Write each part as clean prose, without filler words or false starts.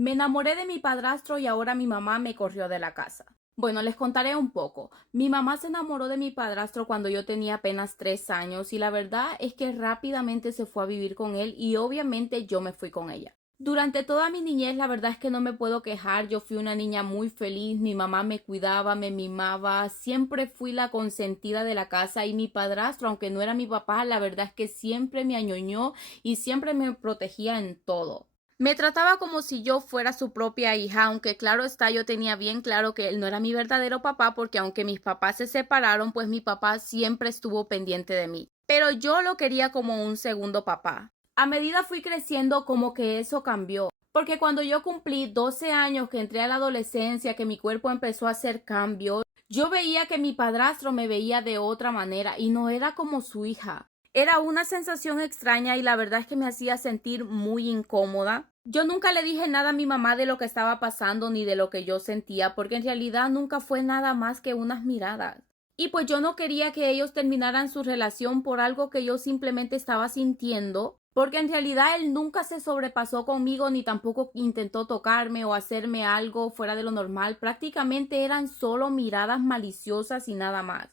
Me enamoré de mi padrastro y ahora mi mamá me corrió de la casa. Bueno, les contaré un poco. Mi mamá se enamoró de mi padrastro cuando yo tenía apenas 3 años y la verdad es que rápidamente se fue a vivir con él y obviamente yo me fui con ella. Durante toda mi niñez la verdad es que no me puedo quejar, yo fui una niña muy feliz, mi mamá me cuidaba, me mimaba, siempre fui la consentida de la casa y mi padrastro, aunque no era mi papá, la verdad es que siempre me añoñó y siempre me protegía en todo. Me trataba como si yo fuera su propia hija, aunque claro está, yo tenía bien claro que él no era mi verdadero papá, porque aunque mis papás se separaron, pues mi papá siempre estuvo pendiente de mí. Pero yo lo quería como un segundo papá. A medida fui creciendo, como que eso cambió. Porque cuando yo cumplí 12 años, que entré a la adolescencia, que mi cuerpo empezó a hacer cambios, yo veía que mi padrastro me veía de otra manera y no era como su hija. Era una sensación extraña y la verdad es que me hacía sentir muy incómoda. Yo nunca le dije nada a mi mamá de lo que estaba pasando ni de lo que yo sentía, porque en realidad nunca fue nada más que unas miradas. Y pues yo no quería que ellos terminaran su relación por algo que yo simplemente estaba sintiendo, porque en realidad él nunca se sobrepasó conmigo ni tampoco intentó tocarme o hacerme algo fuera de lo normal. Prácticamente eran solo miradas maliciosas y nada más.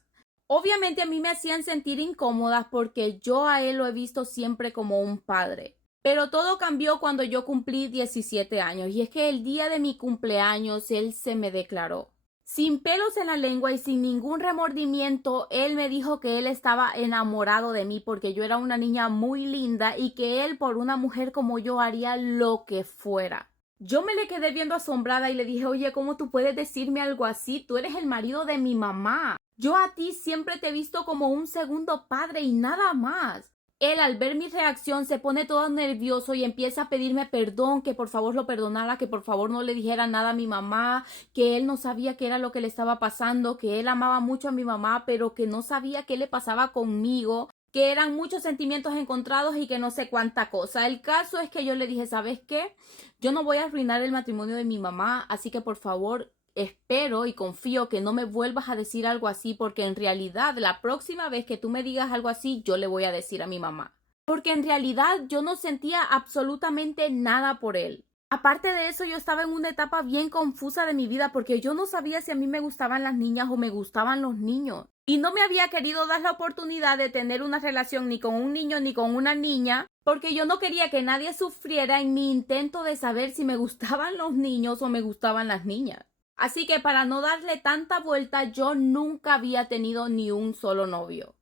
Obviamente a mí me hacían sentir incómodas porque yo a él lo he visto siempre como un padre. Pero todo cambió cuando yo cumplí 17 años y es que el día de mi cumpleaños él se me declaró. Sin pelos en la lengua y sin ningún remordimiento, él me dijo que él estaba enamorado de mí porque yo era una niña muy linda y que él por una mujer como yo haría lo que fuera. Yo me le quedé viendo asombrada y le dije, oye, ¿cómo tú puedes decirme algo así? Tú eres el marido de mi mamá. Yo a ti siempre te he visto como un segundo padre y nada más. Él al ver mi reacción se pone todo nervioso y empieza a pedirme perdón, que por favor lo perdonara, que por favor no le dijera nada a mi mamá, que él no sabía qué era lo que le estaba pasando, que él amaba mucho a mi mamá, pero que no sabía qué le pasaba conmigo, que eran muchos sentimientos encontrados y que no sé cuánta cosa. El caso es que yo le dije, ¿sabes qué? Yo no voy a arruinar el matrimonio de mi mamá, así que por favor espero y confío que no me vuelvas a decir algo así porque en realidad la próxima vez que tú me digas algo así yo le voy a decir a mi mamá. Porque en realidad yo no sentía absolutamente nada por él. Aparte de eso, yo estaba en una etapa bien confusa de mi vida porque yo no sabía si a mí me gustaban las niñas o me gustaban los niños. Y no me había querido dar la oportunidad de tener una relación ni con un niño ni con una niña porque yo no quería que nadie sufriera en mi intento de saber si me gustaban los niños o me gustaban las niñas. Así que para no darle tanta vuelta, yo nunca había tenido ni un solo novio.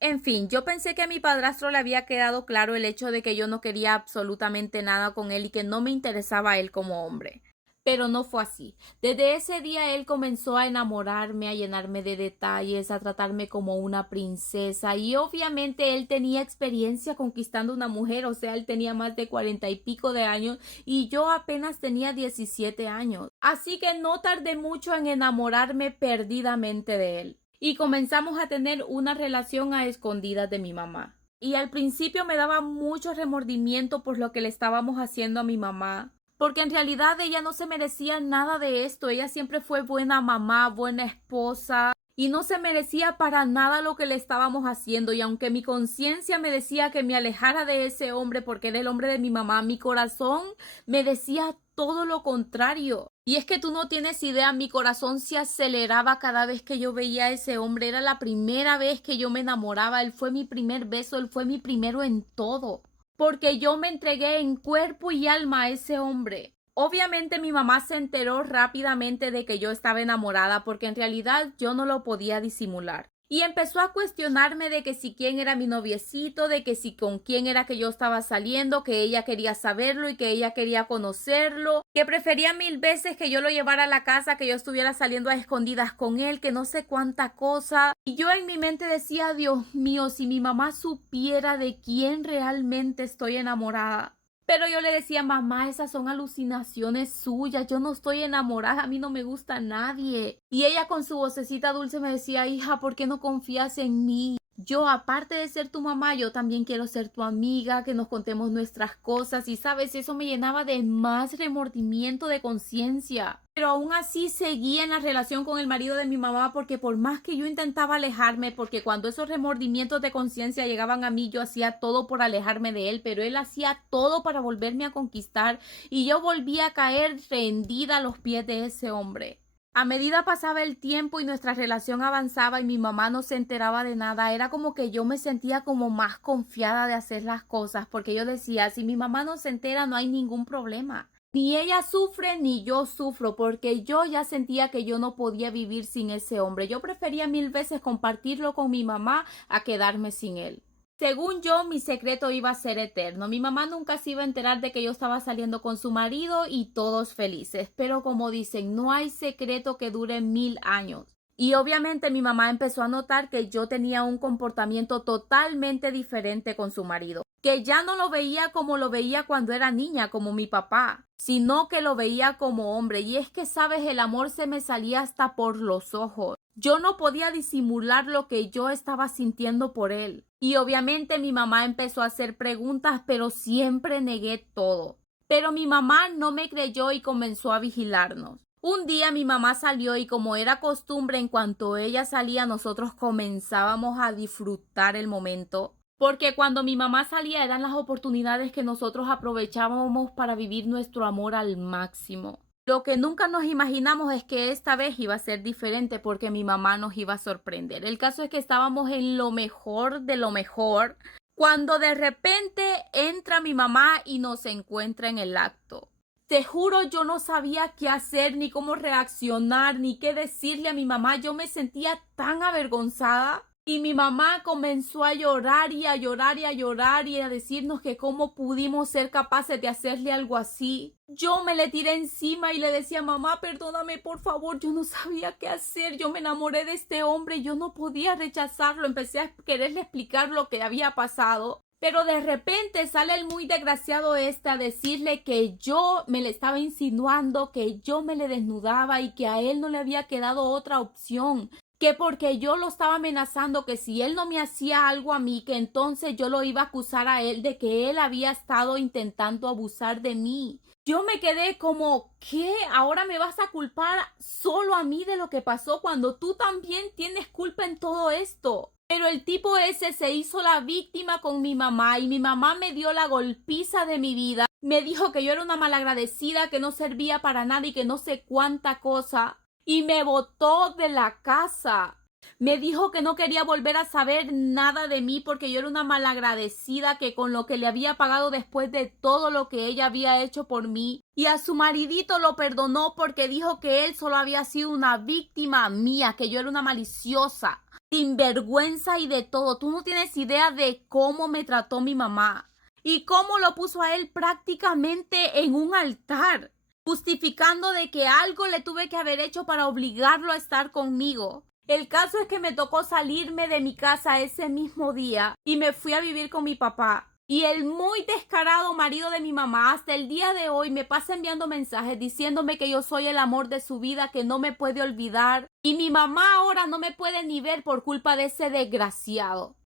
En fin, yo pensé que a mi padrastro le había quedado claro el hecho de que yo no quería absolutamente nada con él y que no me interesaba él como hombre. Pero no fue así. Desde ese día él comenzó a enamorarme, a llenarme de detalles, a tratarme como una princesa y obviamente él tenía experiencia conquistando una mujer, o sea, él tenía más de 40 y pico de años y yo apenas tenía 17 años. Así que no tardé mucho en enamorarme perdidamente de él y comenzamos a tener una relación a escondidas de mi mamá. Y al principio me daba mucho remordimiento por lo que le estábamos haciendo a mi mamá, porque en realidad ella no se merecía nada de esto, ella siempre fue buena mamá, buena esposa, y no se merecía para nada lo que le estábamos haciendo, y aunque mi conciencia me decía que me alejara de ese hombre porque era el hombre de mi mamá, mi corazón me decía todo lo contrario. Y es que tú no tienes idea, mi corazón se aceleraba cada vez que yo veía a ese hombre, era la primera vez que yo me enamoraba, él fue mi primer beso, él fue mi primero en todo porque yo me entregué en cuerpo y alma a ese hombre. Obviamente mi mamá se enteró rápidamente de que yo estaba enamorada porque en realidad yo no lo podía disimular. Y empezó a cuestionarme de que si quién era mi noviecito, de que si con quién era que yo estaba saliendo, que ella quería saberlo y que ella quería conocerlo, que prefería 1000 veces que yo lo llevara a la casa, que yo estuviera saliendo a escondidas con él, que no sé cuánta cosa. Y yo en mi mente decía, Dios mío, si mi mamá supiera de quién realmente estoy enamorada. Pero yo le decía, mamá, esas son alucinaciones suyas, yo no estoy enamorada, a mí no me gusta nadie. Y ella con su vocecita dulce me decía, hija, ¿por qué no confías en mí? Yo, aparte de ser tu mamá, yo también quiero ser tu amiga, que nos contemos nuestras cosas y, sabes, eso me llenaba de más remordimiento de conciencia. Pero aún así seguía en la relación con el marido de mi mamá porque por más que yo intentaba alejarme, porque cuando esos remordimientos de conciencia llegaban a mí, yo hacía todo por alejarme de él, pero él hacía todo para volverme a conquistar y yo volvía a caer rendida a los pies de ese hombre. A medida pasaba el tiempo y nuestra relación avanzaba y mi mamá no se enteraba de nada, era como que yo me sentía como más confiada de hacer las cosas, porque yo decía, si mi mamá no se entera no hay ningún problema. Ni ella sufre ni yo sufro, porque yo ya sentía que yo no podía vivir sin ese hombre. Yo prefería mil veces compartirlo con mi mamá a quedarme sin él. Según yo, mi secreto iba a ser eterno. Mi mamá nunca se iba a enterar de que yo estaba saliendo con su marido y todos felices. Pero como dicen, no hay secreto que dure 1000 años. Y obviamente mi mamá empezó a notar que yo tenía un comportamiento totalmente diferente con su marido, que ya no lo veía como lo veía cuando era niña, como mi papá, sino que lo veía como hombre. Y es que, sabes, el amor se me salía hasta por los ojos. Yo no podía disimular lo que yo estaba sintiendo por él. Y obviamente mi mamá empezó a hacer preguntas, pero siempre negué todo. Pero mi mamá no me creyó y comenzó a vigilarnos. Un día mi mamá salió y como era costumbre, en cuanto ella salía, nosotros comenzábamos a disfrutar el momento. Porque cuando mi mamá salía eran las oportunidades que nosotros aprovechábamos para vivir nuestro amor al máximo. Lo que nunca nos imaginamos es que esta vez iba a ser diferente porque mi mamá nos iba a sorprender. El caso es que estábamos en lo mejor de lo mejor cuando de repente entra mi mamá y nos encuentra en el acto. Te juro, yo no sabía qué hacer, ni cómo reaccionar, ni qué decirle a mi mamá. Yo me sentía tan avergonzada. Y mi mamá comenzó a llorar y a llorar y a llorar y a decirnos que cómo pudimos ser capaces de hacerle algo así. Yo me le tiré encima y le decía, mamá, perdóname, por favor, yo no sabía qué hacer. Yo me enamoré de este hombre, yo no podía rechazarlo. Empecé a quererle explicar lo que había pasado. Pero de repente sale el muy desgraciado a decirle que yo me le estaba insinuando, que yo me le desnudaba y que a él no le había quedado otra opción. Que porque yo lo estaba amenazando, que si él no me hacía algo a mí, que entonces yo lo iba a acusar a él de que él había estado intentando abusar de mí. Yo me quedé como, ¿qué? ¿Ahora me vas a culpar solo a mí de lo que pasó cuando tú también tienes culpa en todo esto? Pero el tipo ese se hizo la víctima con mi mamá y mi mamá me dio la golpiza de mi vida. Me dijo que yo era una malagradecida, que no servía para nada y que no sé cuánta cosa. Y me botó de la casa. Me dijo que no quería volver a saber nada de mí porque yo era una malagradecida, que con lo que le había pagado después de todo lo que ella había hecho por mí. Y a su maridito lo perdonó porque dijo que él solo había sido una víctima mía, que yo era una maliciosa, sinvergüenza y de todo. Tú no tienes idea de cómo me trató mi mamá y cómo lo puso a él prácticamente en un altar, justificando de que algo le tuve que haber hecho para obligarlo a estar conmigo. El caso es que me tocó salirme de mi casa ese mismo día y me fui a vivir con mi papá. Y el muy descarado marido de mi mamá hasta el día de hoy me pasa enviando mensajes diciéndome que yo soy el amor de su vida, que no me puede olvidar. Y mi mamá ahora no me puede ni ver por culpa de ese desgraciado.